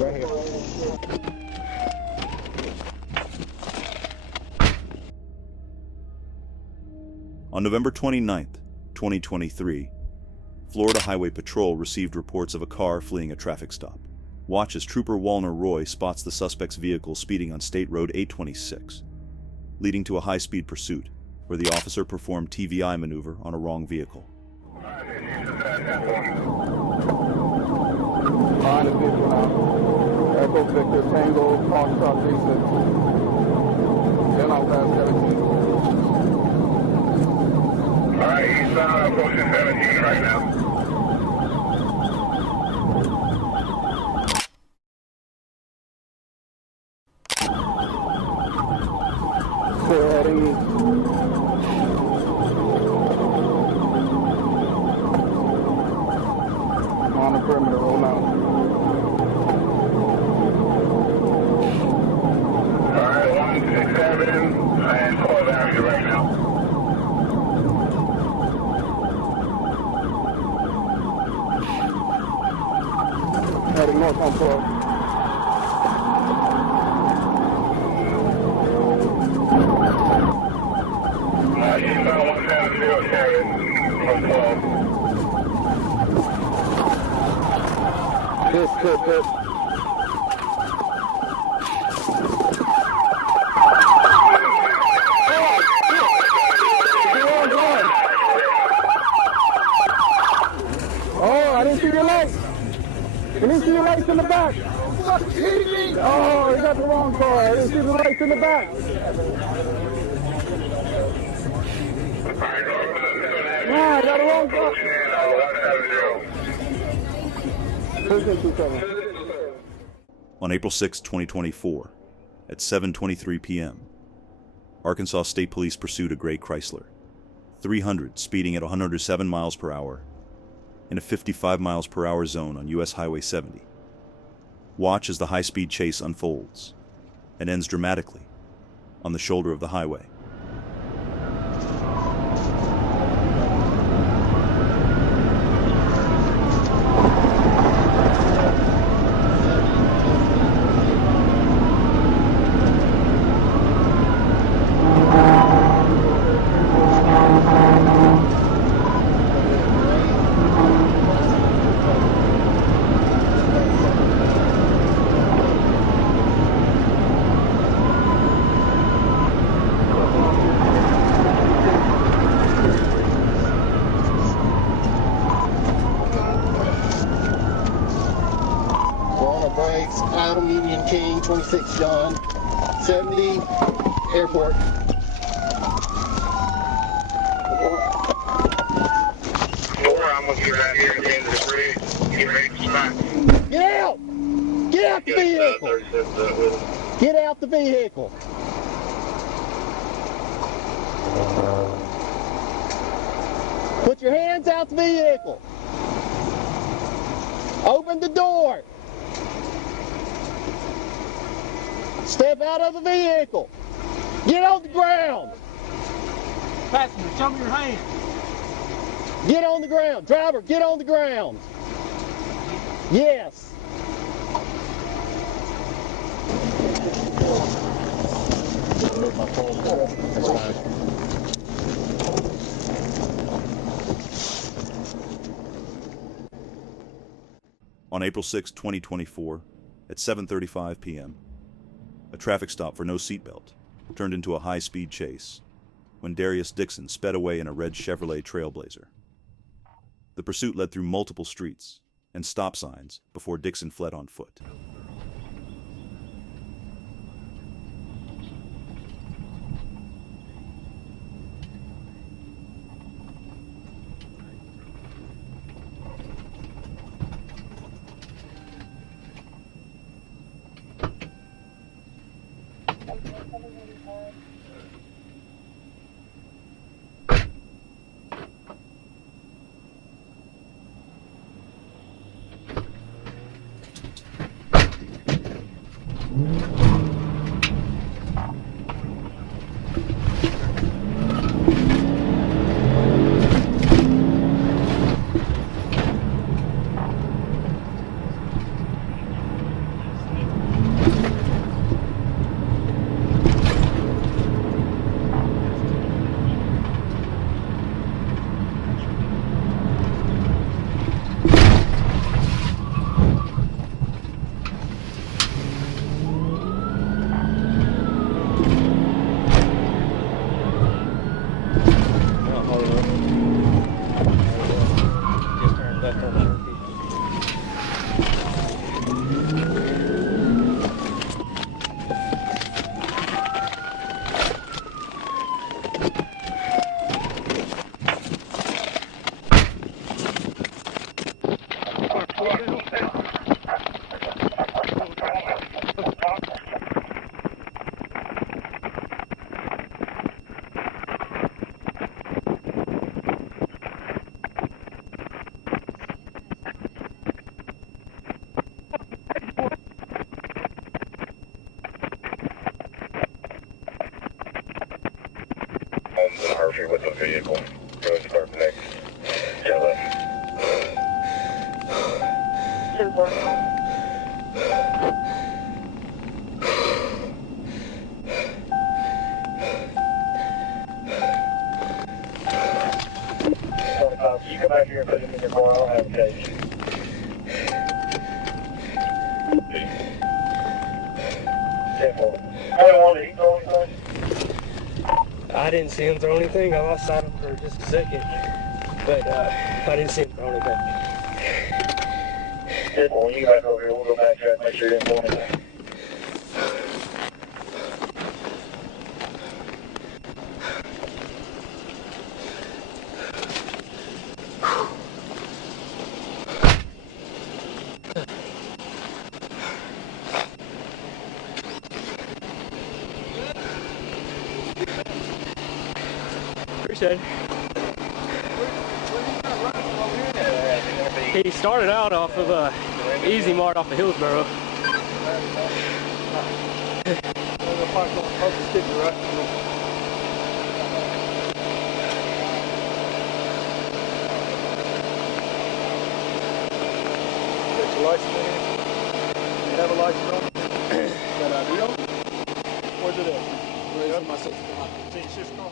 Right here. On November 29th, 2023, Florida Highway Patrol received reports of a car fleeing a traffic stop. Watch as Trooper Walner Roy spots the suspect's vehicle speeding on State Road 826, leading to a high-speed pursuit, where the officer performed TVI maneuver on a wrong vehicle. Echo Victor Tango, Foxtrot 36. Then I'll pass 17. Alright, he's approaching 17 right now. Clear heading east. On the perimeter, roll out. Alright, 167 and 12 Avenue right now. Heading north on 12. Eastbound 170 Sheridan from 12. Hit. Oh, I didn't see your lights. I didn't see your lights in the back. Oh, you got the wrong car. I didn't see the lights in the back. Nah, I got the wrong car. 1327. On April 6, 2024, at 7:23 p.m., Arkansas State Police pursued a gray Chrysler 300 speeding at 107 miles per hour in a 55 miles per hour zone on U.S. Highway 70. Watch as the high-speed chase unfolds and ends dramatically on the shoulder of the highway. Brakes, idle, median, king, 26 John, 70, airport. I'm gonna get right here at the end of the bridge. Get ready to smack. Get out! Get out the vehicle! Get out the vehicle! Put your hands out the vehicle! Open the door! Step out of the vehicle! Get on the ground! Passenger, show me your hands. Get on the ground! Driver, get on the ground! Yes! On April 6, 2024, at 7:35 p.m., a traffic stop for no seatbelt turned into a high-speed chase when Darius Dixon sped away in a red Chevrolet Trailblazer. The pursuit led through multiple streets and stop signs before Dixon fled on foot. back on the Murphy. Murphy with the vehicle. Road start next. Yellow. 10-4. You come back here and put him in your car. I'll have a case. I didn't see him throw anything. I lost sight of him for just a second, but I didn't see him throw anything. Good boy, you back over here. We'll go back there and make sure you didn't do anything. Appreciate it. He started out off of Easy Mart off of Hillsboro. Get your license in here. You have a license on? Got ID on? Where's it at? Where's my sister? See your sister?